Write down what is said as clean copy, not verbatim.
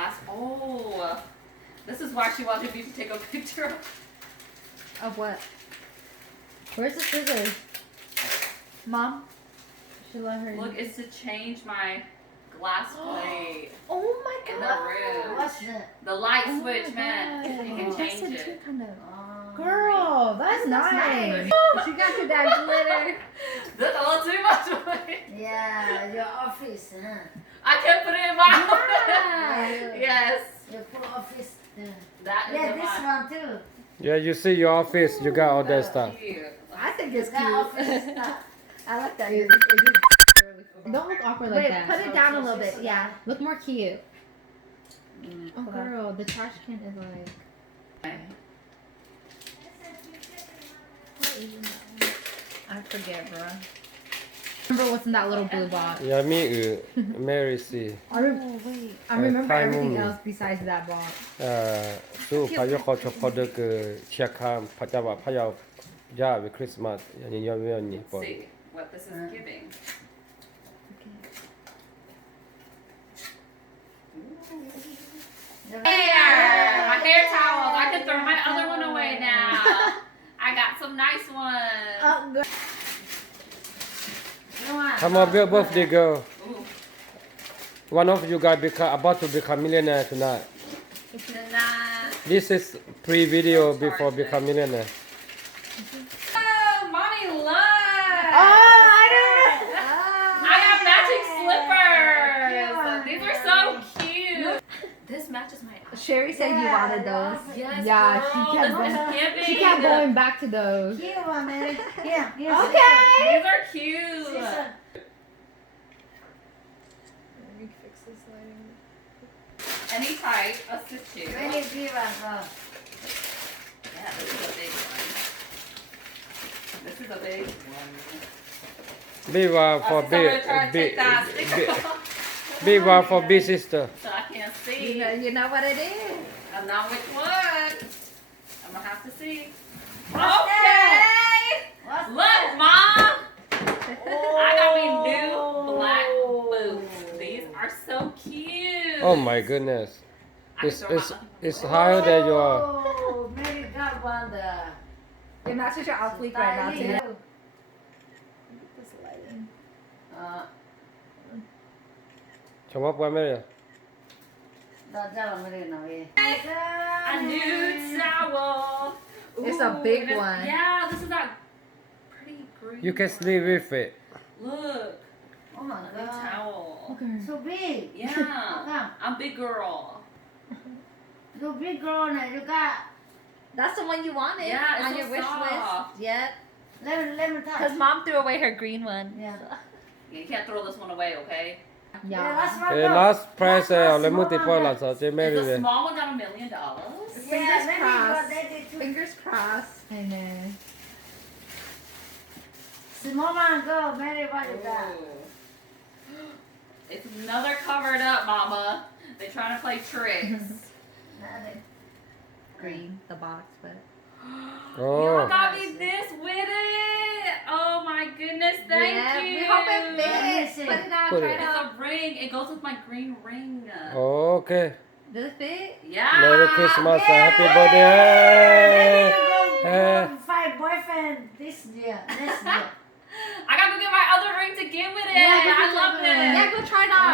glass. Oh, this is why she wanted me to take a picture Of what? Where's the scissors? Mom? Should let her. Look, it's to change my glass plate Oh my in the god. room. What's that? The light Oh my switch, man. God. You can That's change it too, it. kind of. Oh. Girl, that's nice. She got you that glitter. That's a little too much for me. Yeah, your office, huh? I can't put it in my Yeah. Yes. Your poor office. That is Yeah, in this my one too. Yeah, you see your office, you got all that stuff. cute. I think it's You got cute. office stuff. I like that. Don't look awkward like Wait, that. put it down a little bit. Yeah. Look more cute. Mm. Oh, girl, the trash can is like. I forget, bro. Remember what's in that little blue box? Yeah, me, Mary see. I remember Thai everything movie. else besides that box. สู้พายกเขาชอบพอดกเชียร์ข้ามพระเจ้าว่าพระเจ้าย่าเป็นคริสต์มาสอย่างนี้ยอดเยี่ยมนี่ปอ Let's see what this is giving. There! My hair towels. I can throw my other one away now. I got some nice ones. Good. Come on, your birthday girl. Ooh. One of you guys about to become millionaire tonight. Tonight. This is pre-video before become millionaire. Oh, mommy, look! I don't know. I have matching slippers. These are so cute. This matches my outfit. Sherry said you wanted those. Yes, Yeah, girl, she kept this is going- giving. She kept going back to those. Here one, Mary. Here, here. Okay. These are cute. Sister. Any type of tissue. Very big one, girl. Yeah, this is a big one. This is a big one. Big one for Somebody try to big, take that sticker off big one for big sister. so I can't see. You know what it is. I know which one. I'm gonna have to see. What's Okay. What's Look, Mom. I got me new black boots. These are so cute. Oh my goodness. I can throw It's higher than your. Oh, Mary got one there. It matches your outfit right now too. Stylish. 정말 보면 That's Mary now. a new towel. It's a big and one. Yeah, this is that pretty green. you can sleep with it. Look, Oh my a new god. towel. So big. Yeah, Come. I'm big girl. So big girl now. You got That's the one you wanted Yeah, it's on so your wish soft. list. Yep. lemon Because touch. mom threw away her green one. Yeah. You can't throw this one away, okay? Yeah, Yeah. last one. The go. last price Last one, le small multiple one, la go. sa je Is Mary the le. small one got $1 million? Yeah, maybe crossed. but they did too. Fingers crossed. I know. Small one go. Mary, what you got? Ooh. It's another covered up, Mama. They're trying to play tricks. Nothing. Green, the box, but. Y'all Oh. got me this with it. Oh my goodness, thank Yeah, you. we hope it Let me fits. see. Put it on, Put try it. it It's out. a ring. It goes with my green ring. Okay. Does it fit? Yeah. Merry Christmas. Happy Maybe birthday. you go Eh. find boyfriend this year. Next year. I gotta go get my other ring to give with it. Yeah, I love go. this. Yeah, go try it on.